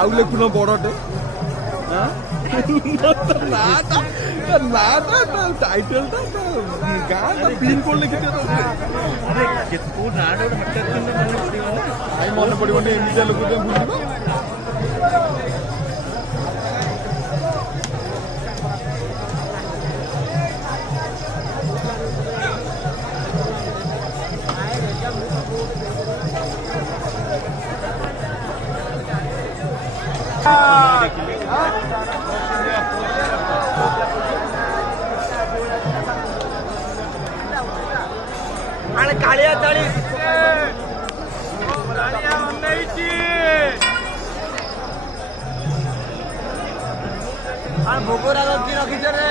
आउ लिखुन बड़टे टाइटल गाँ pin code लिखी मन पड़ो एमती लोक भूल कालिया ताली भोगरा रखी रे